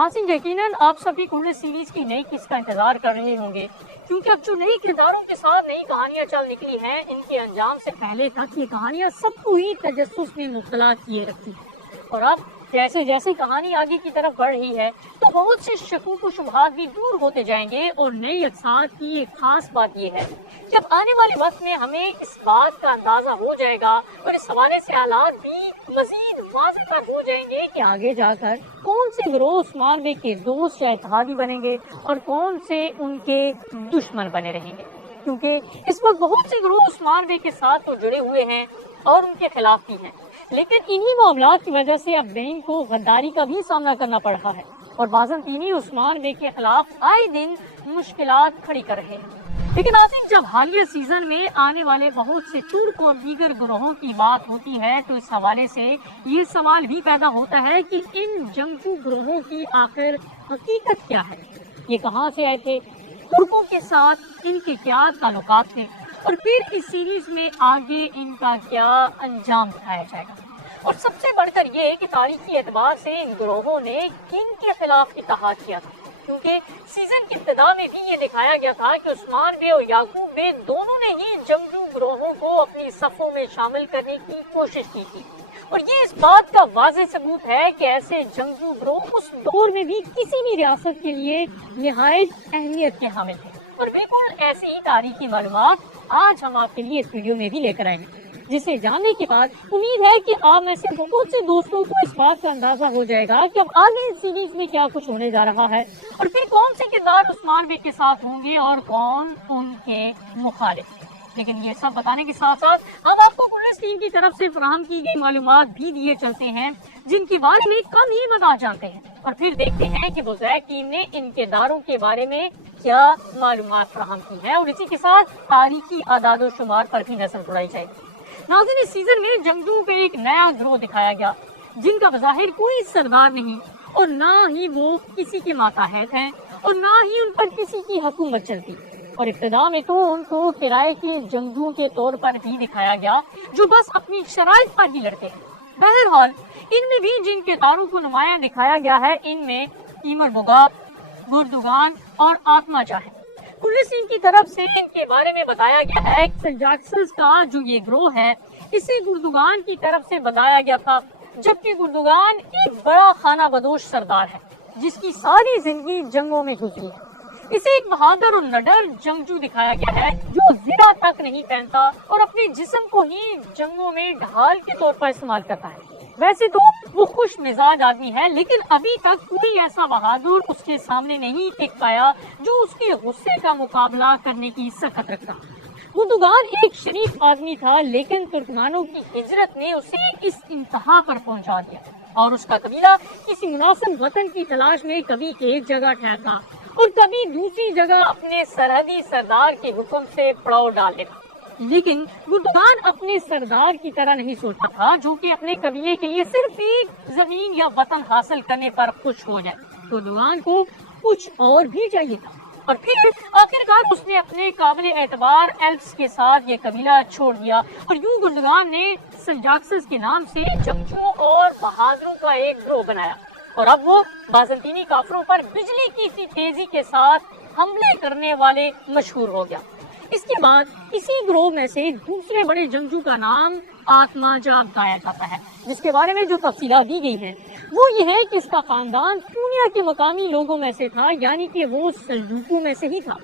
नाज़रीन, यकीनन आप सभी कुल्लू सीरीज की नई किस्त का इंतजार कर रहे होंगे, क्योंकि अब जो नई किरदारों के साथ नई कहानियां चल निकली हैं, इनके अंजाम से पहले तक ये कहानियां सबको ही तजस्सुस में मुब्तला किए रखती हैं। और अब जैसे जैसे कहानी आगे की तरफ बढ़ रही है तो बहुत से शकूक व शुबहात भी दूर होते जाएंगे। और नई अक़साद की एक खास बात ये है कि अब आने वाले वक्त में हमें इस बात का अंदाजा हो जाएगा और इस हवाले से हालात भी मजीद वाज़ेह हो जाएंगे कि आगे जाकर कौन से गिरोह उस्मान बे के दोस्त या इत्तेहादी बनेंगे और कौन से उनके दुश्मन बने रहेंगे। क्योंकि इस वक्त बहुत से गिरोह उस्मान बे के साथ तो जुड़े हुए हैं और उनके खिलाफ भी हैं, लेकिन इन्हीं मामलात की वजह से अब बैंक को गद्दारी का भी सामना करना पड़ रहा है और बाज़ंतीनी उस्मान बे के खिलाफ आए दिन मुश्किलात खड़ी कर रहे हैं। लेकिन नाज़रीन, जब हालिया सीजन में आने वाले बहुत से तुर्क और दीगर ग्रोहों की बात होती है तो इस हवाले से ये सवाल भी पैदा होता है कि इन जंगजू ग्रोहों की आखिर हकीकत क्या है, ये कहाँ से आए थे, तुर्कों के साथ इनके क्या ताल्लुकात थे और फिर इस सीरीज में आगे इनका क्या अंजाम दिखाया जाएगा। और सबसे बढ़कर ये कि तारीखी एतबार से इन ग्रोहों ने किन के खिलाफ इत्तेहाद किया था, क्योंकि सीजन की इब्तिदा में भी ये दिखाया गया था कि उस्मान बे और याकूब बे दोनों ने ही जंगजू ग्रोहों को अपनी सफ़ों में शामिल करने की कोशिश की थी। और ये इस बात का वाज़ेह सबूत है कि ऐसे जंगजू ग्रोह उस दौर में भी किसी भी रियासत के लिए निहायत अहमियत के हामिल थे। और बिल्कुल ऐसी ही तारीखी मालूमात आज हम आपके लिए इस वीडियो में भी लेकर आएंगे, जिसे जानने के बाद उम्मीद है कि आप में से बहुत से दोस्तों को इस बात का अंदाजा हो जाएगा कि अब आगे इस सीरीज में क्या कुछ होने जा रहा है और फिर कौन से किरदार उस्मान बे के साथ होंगे और कौन उनके मुखालिफ। लेकिन ये सब बताने के साथ साथ हम आपको पुलिस टीम की तरफ से फराहम की गई मालूमात भी दिए चलते हैं, जिनके बारे में कम ही बता जानते हैं, और फिर देखते हैं कि बुज़ैक टीम ने इन किरदारों के बारे में क्या मालूमात फराहम की है और इसी के साथ तारीखी आदाद व शुमार पर भी नजर दौड़ाई जाएगी। नाज़रीन, इस सीजन में जंगजू का एक नया गिरोह दिखाया गया, जिनका बज़ाहिर कोई सरदार नहीं और ना ही वो किसी के माताहत हैं और ना ही उन पर किसी की हुकूमत चलती। और इब्तिदा में तो उनको किराए के जंगजू के तौर पर भी दिखाया गया, जो बस अपनी शराइत पर ही लड़ते हैं। बहरहाल, इनमें भी जिन किरदारों को नुमाया दिखाया गया है, इनमें ईमर बुगा, गुर्दुगान और आत्मा जा है। पुलिस टीम की तरफ से इनके बारे में बताया गया है कि सल्जाक्सस का जो ये ग्रोह है, इसे गुर्दुगान की तरफ से बताया गया था, जबकि गुर्दुगान एक बड़ा खाना बदोश सरदार है जिसकी सारी जिंदगी जंगों में गुजरी है। इसे एक बहादुर और निडर जंगजू दिखाया गया है जो ज़रा तक नहीं पहनता और अपने जिस्म को ही जंगों में ढाल के तौर पर इस्तेमाल करता है। वैसे तो वो खुश मिजाज आदमी है, लेकिन अभी तक कोई ऐसा बहादुर उसके सामने नहीं टिक पाया जो उसके गुस्से का मुकाबला करने की सकत रखता। गुर्दुगान एक शरीफ आदमी था, लेकिन तुर्कमानों की हिजरत ने उसे इस इंतहा पर पहुंचा दिया और उसका कबीला किसी मुनासिब वतन की तलाश में कभी एक जगह ठहरता और कभी दूसरी जगह अपने सरहदी सरदार के हुक्म से पड़ाव डाल लेता। लेकिन गुर्दुगान अपने सरदार की तरह नहीं सोचता था, जो कि अपने कबीले के लिए सिर्फ एक जमीन या वतन हासिल करने पर खुश हो जाए। गुर्दुगान को कुछ और भी चाहिए था और फिर आखिरकार उसने अपने काबिल एतबार एल्फ्स के साथ ये कबीला छोड़ दिया और यूं गुर्दुगान ने सल्जाक्सस के नाम से जंगजू और बहादुरों का एक ग्रोह बनाया और अब वो बाज़ंतीनी काफिरों पर बिजली की सी तेजी के साथ हमले करने वाले मशहूर हो गया। इसके बाद इसी ग्रोह में से दूसरे बड़े जंगजू का नाम आत्मा जा बताया जाता है, जिसके बारे में जो तफसीलात दी गई हैं वो ये है कि इसका खानदान पूर्णिया के मकामी लोगों में से था, यानी कि वो सल्जूकों में से ही था।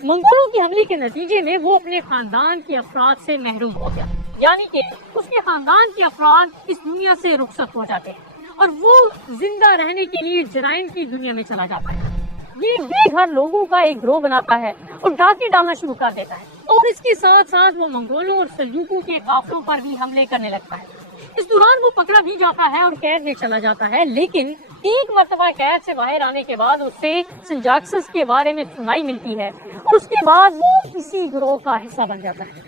मंगोलों के हमले के नतीजे में वो अपने खानदान के अफराद से महरूम हो गया, यानी कि उसके खानदान के अफराद इस दुनिया से रुखसत हो जाते हैं और वो जिंदा रहने के लिए जराइम की दुनिया में चला जाता है। ये बेघर लोगों का एक ग्रोह बनाता है और डाके डालना शुरू कर देता है और इसके साथ साथ वो मंगोलों और सल्जूकों के काफिलों पर भी हमले करने लगता है। इस दौरान वो पकड़ा भी जाता है और कैद में चला जाता है, लेकिन एक मर्तबा कैद से बाहर आने के बाद उससे सल्जाक्सस के बारे में सुनाई मिलती है और उसके बाद वो इसी ग्रोह का हिस्सा बन जाता है।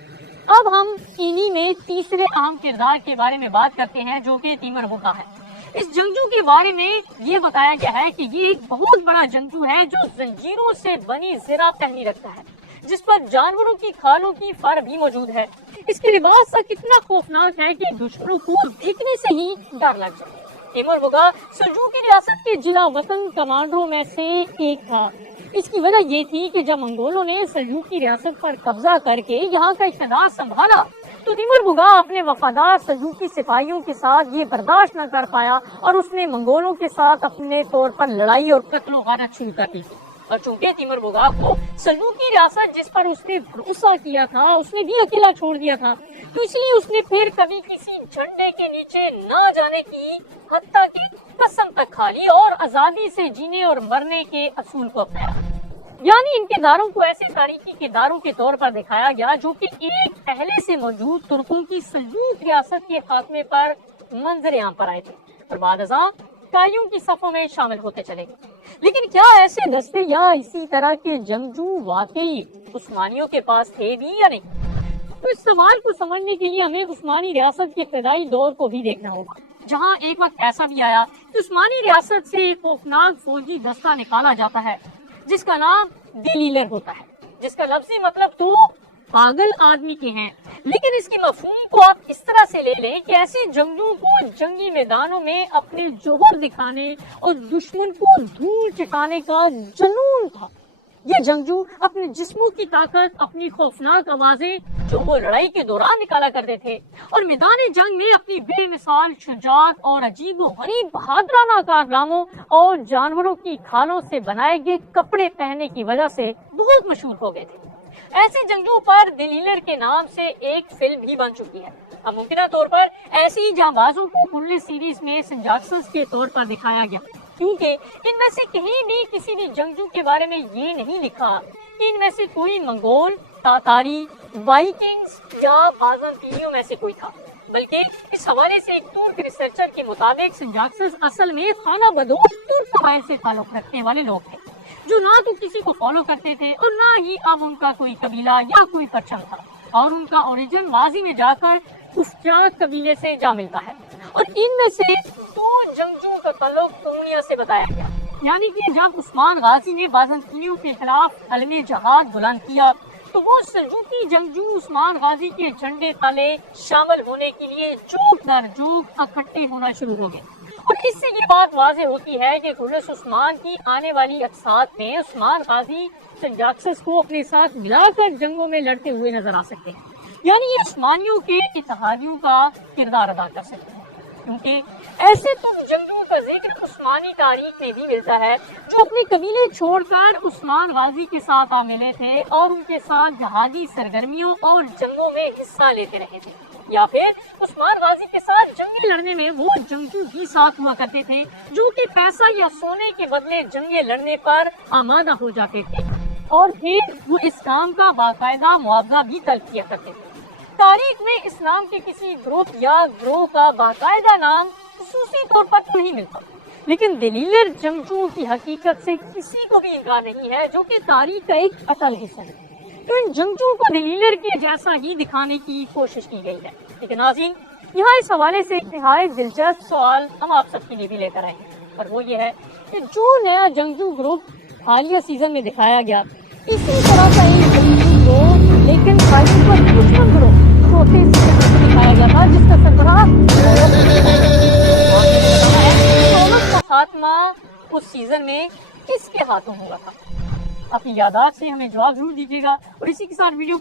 अब हम इन्हीं में तीसरे अहम किरदार के बारे में बात करते हैं, जो कि तीमर बुगा है। इस जंगजू के बारे में ये बताया गया है कि ये एक बहुत बड़ा जंगजू है जो जंजीरों से बनी ज़रा पहनी रखता है, जिस पर जानवरों की खालों की फर भी मौजूद है। इसके लिबास का कितना खौफनाक है कि दुश्मनों को देखने से ही डर लग जाए। تیمور بگا سلجوقی ریاست کے جلا وطن کمانڈروں میں سے ایک تھا۔ اس کی وجہ یہ تھی کہ جب منگولوں نے سلجوقی ریاست پر قبضہ کر کے یہاں کا اقتدار سنبھالا تو تیمور بگا اپنے وفادار سلجوقی سپاہیوں کے ساتھ یہ برداشت نہ کر پایا اور اس نے منگولوں کے ساتھ اپنے طور پر لڑائی اور قتل و غارت شروع کر دی۔ اور چونکہ تیمور بگا کو سلجوقی ریاست جس پر اس نے بھروسہ کیا تھا اس نے بھی اکیلا چھوڑ دیا تھا، تو اس لیے اس نے پھر کبھی کسی جھنڈے کے نیچے نہ جانے کی حتیٰ کہ قسم تک کھا لی اور آزادی سے جینے اور مرنے کے اصول کو اپنایا۔ یعنی ان کرداروں کو ایسے تاریخی کرداروں کے طور پر دکھایا گیا جو کہ ایک پہلے سے موجود ترکوں کی سلجوق ریاست کے خاتمے پر منظر عام پر آئے تھے اور بعد ازاں کائیوں کی صفوں میں شامل ہوتے چلے گئے۔ لیکن کیا ایسے دستے یا اسی طرح کے جنگجو واقعی عثمانیوں کے پاس تھے بھی یا نہیں؟ تو اس سوال کو سمجھنے کے لیے ہمیں عثمانی ریاست کے ابتدائی دور کو بھی دیکھنا ہوگا، جہاں ایک وقت ایسا بھی آیا کہ عثمانی ریاست سے ایک خوفناک فوجی دستہ نکالا جاتا ہے جس کا نام دلیلر ہوتا ہے، جس کا لفظی مطلب تو پاگل آدمی کے ہیں، لیکن اس کے مفہوم کو آپ اس طرح سے لے لیں کہ ایسے جنگجو کو جنگی میدانوں میں اپنے جوہر دکھانے اور دشمن کو دھول چٹانے کا جنون تھا۔ یہ جنگجو اپنے جسموں کی طاقت، اپنی خوفناک آوازیں جو وہ لڑائی کے دوران نکالا کرتے تھے اور میدان جنگ میں اپنی بے مثال شجاعت اور عجیب و غریب بہادرانہ کارناموں اور جانوروں کی کھالوں سے بنائے گئے کپڑے پہننے کی وجہ سے بہت مشہور ہو گئے تھے۔ ایسے جنگجو پر دلیلر کے نام سے ایک فلم بھی بن چکی ہے۔ اب ممکنہ طور پر ایسی جانبازوں کو کل سیریز میں سنجاکسس کے طور پر دکھایا گیا، کیونکہ ان میں سے کہیں بھی کسی بھی جنگجو کے بارے میں یہ نہیں لکھا کہ ان میں سے کوئی منگول، تاتاری، وائکنگز یا بازنطینیوں میں سے کوئی تھا، بلکہ اس حوالے سے ایک ترک ریسرچر کے مطابق سنجاکسس اصل میں خانہ بدوش ترک قبائل سے تعلق رکھنے والے لوگ تھے، جو نہ تو کسی کو فالو کرتے تھے اور نہ ہی اب ان کا کوئی قبیلہ یا کوئی پرچم تھا، اور ان کا اوریجن ماضی میں جا کر قفقاز قبیلے سے جا ملتا ہے۔ اور ان میں سے دو جنگجوؤں کا تعلق قونیہ سے بتایا گیا، یعنی کہ جب عثمان غازی نے بازنطینیوں کے خلاف علم جہاد بلند کیا تو وہ سلجوقی جنگجو عثمان غازی کے جھنڈے تلے شامل ہونے کے لیے جوک در جوک اکٹھے ہونا شروع ہو گئے۔ اور اس سے یہ بات واضح ہوتی ہے کہ خلص عثمان کی آنے والی اقساط میں عثمان غازی سنجاکسس کو اپنے ساتھ ملا کر جنگوں میں لڑتے ہوئے نظر آ سکتے ہیں، یعنی یہ عثمانیوں کے اتحادیوں کا کردار ادا کر سکتے ہیں، کیونکہ ایسے تو جنگوں کا ذکر عثمانی تاریخ میں بھی ملتا ہے جو اپنے قبیلے چھوڑ کر عثمان غازی کے ساتھ آ ملے تھے اور ان کے ساتھ جہادی سرگرمیوں اور جنگوں میں حصہ لیتے رہے تھے، یا پھر عثمان غازی کے ساتھ جنگیں لڑنے میں وہ جنگجو بھی ساتھ ہوا کرتے تھے جو کہ پیسہ یا سونے کے بدلے جنگیں لڑنے پر آمادہ ہو جاتے تھے اور پھر وہ اس کام کا باقاعدہ معاوضہ بھی طلب کیا کرتے تھے۔ تاریخ میں اسلام کے کسی گروپ یا گروہ کا باقاعدہ نام خصوصی طور پر نہیں ملتا، لیکن دلیلر جنگجوؤں کی حقیقت سے کسی کو بھی انکار نہیں ہے، جو کہ تاریخ کا ایک اٹل حصہ ہے۔ تو ان جنگجوؤں کو دلیلر کے جیسا ہی دکھانے کی کوشش کی گئی ہے۔ لیکن ناظرین، یہاں اس حوالے سے ایک نہایت دلچسپ سوال ہم آپ سب کے لیے بھی لے کر آئے ہیں، اور وہ یہ ہے کہ جو نیا جنگجو گروپ حالیہ سیزن میں دکھایا گیا اسی طرح کا ایک جنگجو گروہ لیکن فائٹنگ پر دشمن گروہ چوتھے سیزن میں دکھایا گیا تھا، جس کا سربراہ دولت کا خاتمہ اس سیزن میں کس کے ہاتھوں ہوا تھا؟ اپنی یادداشت سے ہمیں جواب ضرور دیجیے گا، اور اسی کے ساتھ ویڈیو